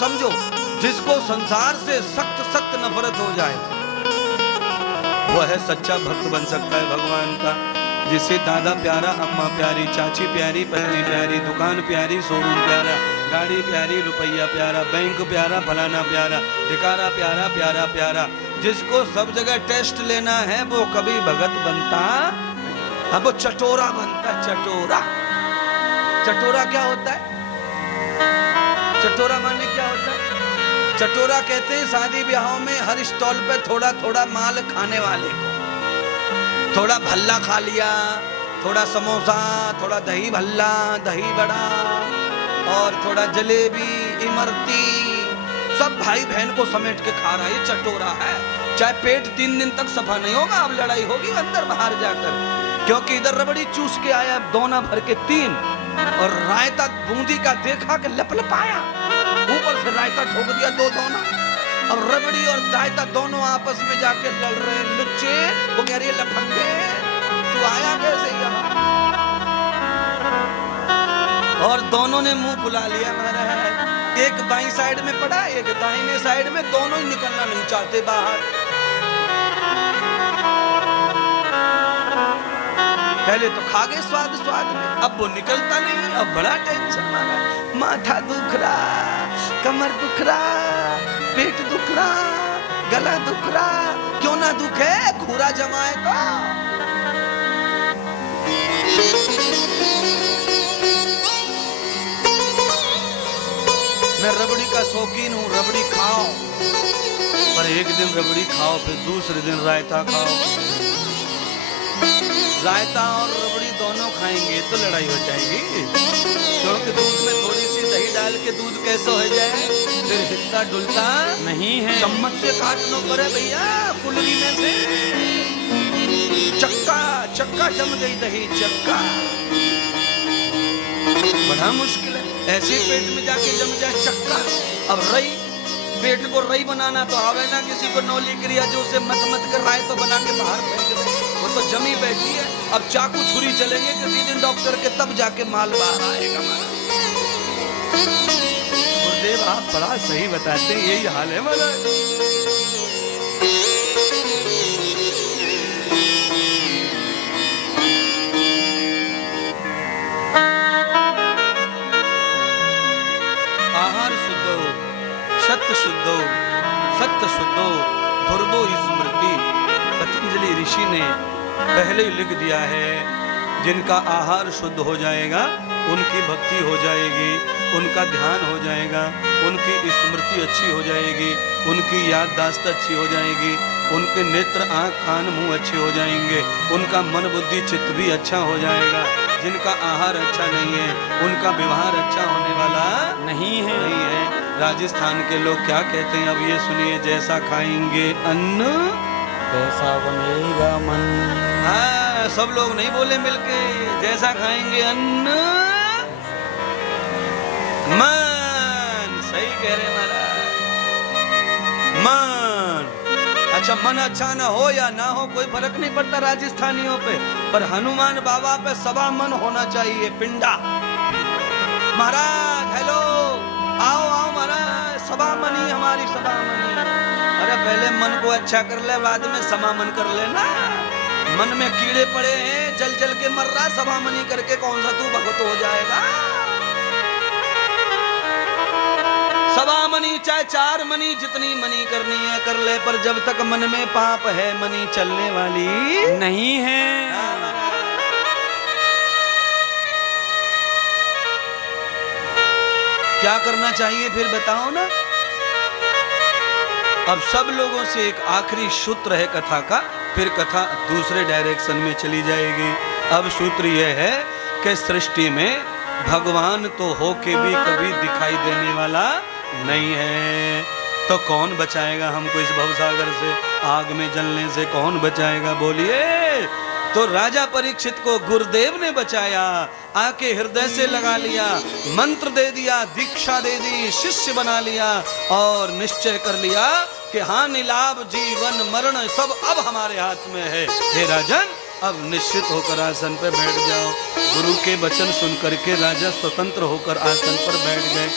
समझो, जिसको संसार से सख्त सख्त नफरत हो जाए वो है सच्चा भक्त बन सकता है भगवान का। जिसे दादा प्यारा, अम्मा प्यारी, चाची प्यारी, पत्नी प्यारी, दुकान प्यारी, शोरूम प्यारा, गाड़ी प्यारी, रुपया प्यारा, बैंक प्यारा, फलाना प्यारा, ढिकारा प्यारा, प्यारा प्यारा। जिसको सब जगह टेस्ट लेना है वो कभी भगत बनता, अब वो चटोरा बनता है। चटोरा, चटोरा क्या होता है? चटोरा माने क्या होता है? चटोरा कहते हैं शादी ब्याहों में हर स्टॉल पे थोड़ा थोड़ा माल खाने वाले को। थोड़ा भल्ला खा लिया, थोड़ा समोसा, थोड़ा दही भल्ला, दही बड़ा, और थोड़ा जलेबी, इमरती, सब भाई बहन को समेट के खा रहा है। ये चटोरा है। चाहे पेट 3 दिन तक सफा नहीं होगा, अब लड़ाई होगी अंदर बाहर जाकर, क्योंकि इधर रबड़ी चूस के आया दोना भर के 3, और रायता बूंदी का देखा कि लपलपाया, ऊपर से रायता ठोक दिया 2 दोना। अब रबड़ी और रायता दोनों आपस में जाके लड़ रहे हैं। लुच्चे, वो कह रही है लफंगे तू आया कैसे यहाँ? और दोनों ने मुंह फुला लिया महाराज। एक बाईं साइड में पड़ा, एक दाहिने साइड में, दोनों ही निकलना नहीं चाहते बाहर। पहले तो खा गए स्वाद स्वाद में, अब वो निकलता नहीं। अब बड़ा टेंशन मारा, माथा दुख रहा, कमर दुख रहा, पेट दुख रहा, गला दुख रहा। क्यों ना दुखे, खूरा जमाए तो। मैं रबड़ी का शौकीन हूँ, रबड़ी खाओ, पर एक दिन रबड़ी खाओ फिर दूसरे दिन रायता खाओ। रायता और रबड़ी दोनों खाएंगे तो लड़ाई हो जाएगी, क्योंकि दूध में थोड़ी सी दही डाल के दूध कैसे हो जाए, फिर हिलता डुलता नहीं है। चम्मच से काटना पड़े भैया, कुल्ली में से। चक्का चक्का जम गई दही, चक्का बड़ा मुश्किल है। ऐसे पेट में जाके जम जाए चक्का। अब रई, पेट को रई बनाना तो आवे ना किसी को, नौली क्रिया जो उसे मत मत कर राय तो बना के बाहर फेंक दे, वो तो जमी बैठी है। अब चाकू छुरी चलेंगे किसी दिन डॉक्टर के, तब जाके माल बाहर आएगा हमारा। गुरुदेव आप बड़ा सही बताते हैं, यही हाल है हमारा। आहार शुद्धो, सत्य शुद्धो, सत्य शुद्धो, ध्रुवो स्मृति। पतंजलि ऋषि ने पहले ही लिख दिया है, जिनका आहार शुद्ध हो जाएगा उनकी भक्ति हो जाएगी, उनका ध्यान हो जाएगा, उनकी स्मृति अच्छी हो जाएगी, उनकी याददाश्त अच्छी हो जाएगी, उनके नेत्र, आँख, कान, मुंह अच्छे हो जाएंगे, उनका मन, बुद्धि, चित्त भी अच्छा हो जाएगा। जिनका आहार अच्छा नहीं है उनका व्यवहार अच्छा होने वाला नहीं है। राजस्थान के लोग क्या कहते हैं, अब ये सुनिए, जैसा खाएंगे अन्न वैसा बनेगा मन। हाँ, सब लोग नहीं बोले मिलके, जैसा खाएंगे अन्न मन। सही कह रहे महाराज, मन। अच्छा, मन अच्छा ना हो या ना हो कोई फर्क नहीं पड़ता राजस्थानियों पे, पर हनुमान बाबा पे सवा मन होना चाहिए। पिंडा महाराज, हेलो, आओ आओ महाराज, सवा मनी, हमारी सवा मनी। अरे पहले मन को अच्छा कर ले, बाद में समामन कर लेना। मन में कीड़े पड़े हैं, जल जल के मर रहा, समामनी करके कौन सा तू भगत हो जाएगा? सवा मनी चाहे 4 मनी, जितनी मनी करनी है कर ले, पर जब तक मन में पाप है मनी चलने वाली नहीं है। क्या करना चाहिए फिर बताओ ना। अब सब लोगों से एक आखिरी सूत्र है कथा का, फिर कथा दूसरे डायरेक्शन में चली जाएगी। अब सूत्र यह है कि सृष्टि में भगवान तो हो के भी कभी दिखाई देने वाला नहीं है, तो कौन बचाएगा हमको इस भवसागर से, आग में जलने से कौन बचाएगा बोलिए? तो राजा परीक्षित को गुरुदेव ने बचाया, आके हृदय से लगा लिया, मंत्र दे दिया, दीक्षा दे दी, शिष्य बना लिया और निश्चय कर लिया कि हानि लाभ जीवन मरण सब अब हमारे हाथ में है। हे राजन, अब निश्चित होकर आसन पर बैठ जाओ। गुरु के वचन सुन करके राजा स्वतंत्र होकर आसन पर बैठ गए।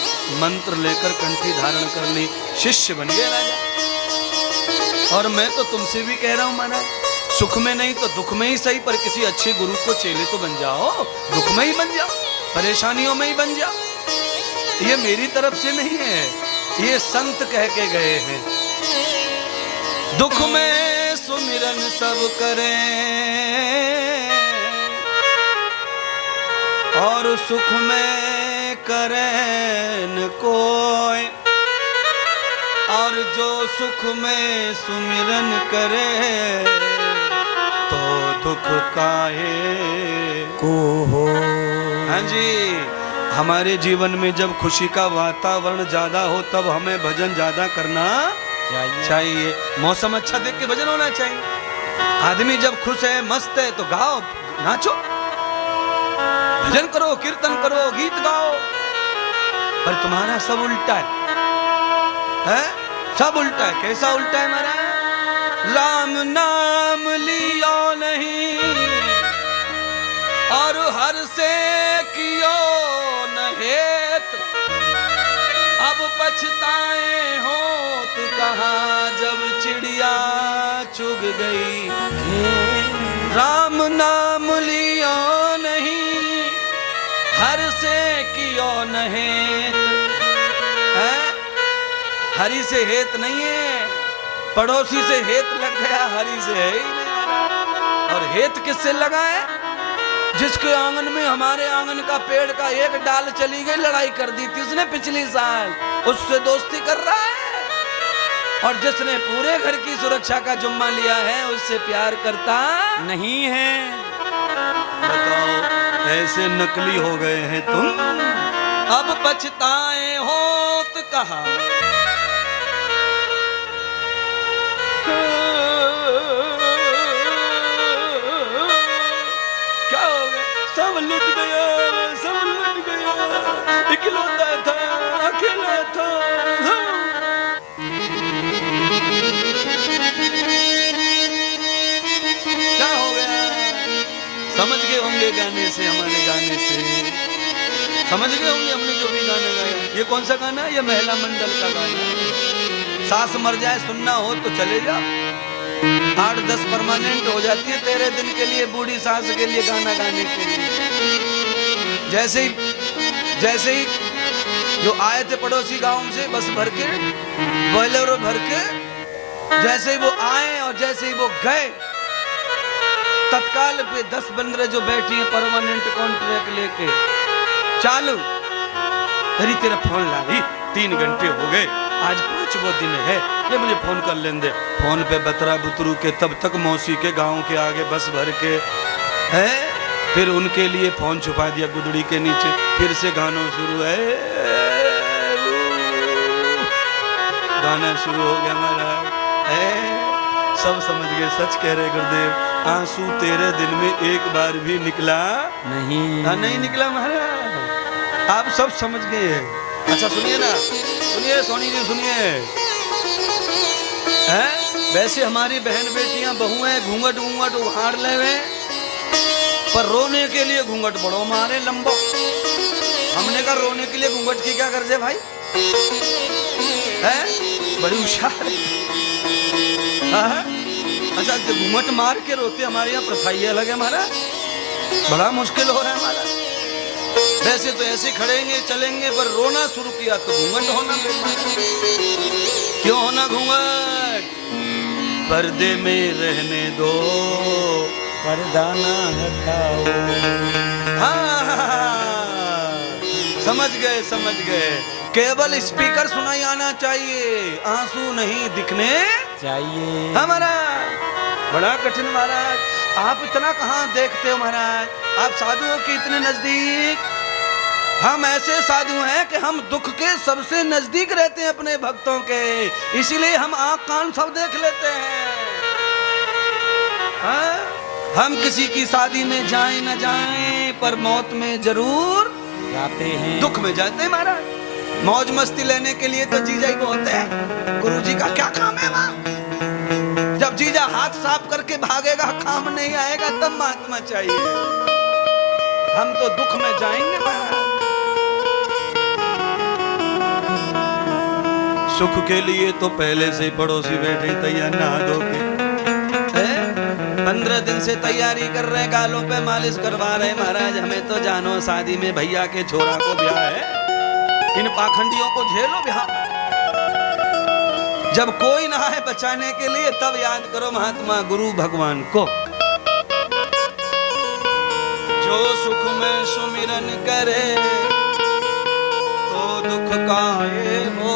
मंत्र लेकर कंठी धारण कर ली, शिष्य बन गए राजा। और मैं तो तुमसे भी कह रहा हूं महाराज, सुख में नहीं तो दुख में ही सही, पर किसी अच्छे गुरु को चेले तो बन जाओ। दुख में ही बन जाओ, परेशानियों में ही बन जाओ। ये मेरी तरफ से नहीं है, ये संत कह के गए हैं। दुख में सुमिरन सब करें और सुख में करें न कोई, और जो सुख में सुमिरन करे तो दुख काहे को हो। हाँ जी, हमारे जीवन में जब खुशी का वातावरण ज्यादा हो तब हमें भजन ज्यादा करना चाहिए। मौसम अच्छा देख के भजन होना चाहिए। आदमी जब खुश है, मस्त है तो गाओ, नाचो, भजन करो, कीर्तन करो, गीत गाओ। पर तुम्हारा सब उल्टा है? सब उल्टा है। कैसा उल्टा है हमारा? राम नाम लियो नहीं और हर से कियो न हेत, अब पछताए हो तो कहाँ जब चिड़िया चुग गई। राम नाम लियो नहीं हर से कियो न हेत। है? हरि से हेत नहीं है, पड़ोसी से हेत लग गया, हरि से है ही नहीं। और हेत किससे लगा है? जिसके आंगन में, हमारे आंगन का पेड़ का एक डाल चली गई, लड़ाई कर दी थी उसने पिछली साल, उससे दोस्ती कर रहा है। और जिसने पूरे घर की सुरक्षा का जुम्मा लिया है उससे प्यार करता नहीं है। बताओ, ऐसे नकली हो गए हैं तुम। अब पछताए हो तो कहा सब लुट गया, सब लुट गया, इकलौता था, अकेला था। क्या हो गया? समझ गए होंगे गाने से, हमारे गाने से समझ गए होंगे हमने जो भी गाना गाया। ये कौन सा गाना है? ये महिला मंडल का गाना है। सास मर जाए सुनना हो तो चले जाओ, 8-10 परमानेंट हो जाती है तेरे दिन के लिए, बूढ़ी सास के लिए गाना गाने के लिए। जैसे ही जो आए थे पड़ोसी गांव से बस भर के, बोलेरो भर के, जैसे ही वो आए और जैसे ही वो गए, तत्काल पे 10-15 जो बैठी है परमानेंट कॉन्ट्रैक्ट लेके, चालू। अरे तेरा फोन ला रही, 3 घंटे हो गए, आज 5वां दिन है, ले मुझे फोन कर लेने दे। फोन पे बतरा बुतरू के, तब तक मौसी के गांव के आगे बस भर के है। फिर उनके लिए फोन छुपा दिया गुदड़ी के नीचे, फिर से गाना शुरू है, गाना शुरू हो गया हमारा है। सब समझ गए, सच कह रहे गुरुदेव, आंसू तेरे दिल में एक बार भी निकला नहीं। नहीं निकला महाराज, आप सब समझ गए। अच्छा सुनिए ना, सुनिए सोनी जी, सुनिए। हैं? वैसे हमारी बहन बेटियां बहुएं घूंघट घूंघट उखाड़ ले वे, पर रोने के लिए घूंघट बड़ो मारे लंबो। हमने कहा रोने के लिए घूंघट की क्या करजे भाई? है? बड़ी होशियार है। अच्छा, घूंघट मार के रोते, हमारे यहाँ प्रथा ही अलग है हमारा, बड़ा मुश्किल हो रहा है हमारा। वैसे तो ऐसे खड़ेंगे चलेंगे, पर रोना शुरू किया तो घूंघट होना। क्यों होना घूंघट? पर्दे में रहने दो, पर्दा ना हटाओ। हाँ, समझ गए, समझ गए। केवल स्पीकर सुनाई आना चाहिए, आंसू नहीं दिखने चाहिए। हमारा बड़ा कठिन महाराज। आप इतना कहाँ देखते हो महाराज? आप साधुओं के इतने नजदीक। हम ऐसे साधु हैं कि हम दुख के सबसे नजदीक रहते हैं अपने भक्तों के, इसीलिए हम आँख कान सब देख लेते हैं। हाँ? हम किसी की शादी में जाएं न जाएं, पर मौत में जरूर जाते हैं, दुख में जाते हैं महाराज। मौज मस्ती लेने के लिए तो जीजा ही बहुत है, गुरु जी का क्या काम है वहाँ? जब भतीजा हाथ साफ करके भागेगा, काम नहीं आएगा, तब महात्मा चाहिए। हम तो दुख में जाएंगे महाराज। सुख के लिए तो पहले से ही पड़ोसी बैठे तैयार नहा धो के 15 दिन से तैयारी कर रहे, गालों पे मालिश करवा रहे। महाराज हमें तो जानो, शादी में भैया के छोरा को ब्याह है, इन पाखंडियों को झेलो ब्याह। जब कोई ना है बचाने के लिए, तब याद करो महात्मा गुरु भगवान को। जो सुख में सुमिरन करे तो दुख काहे हो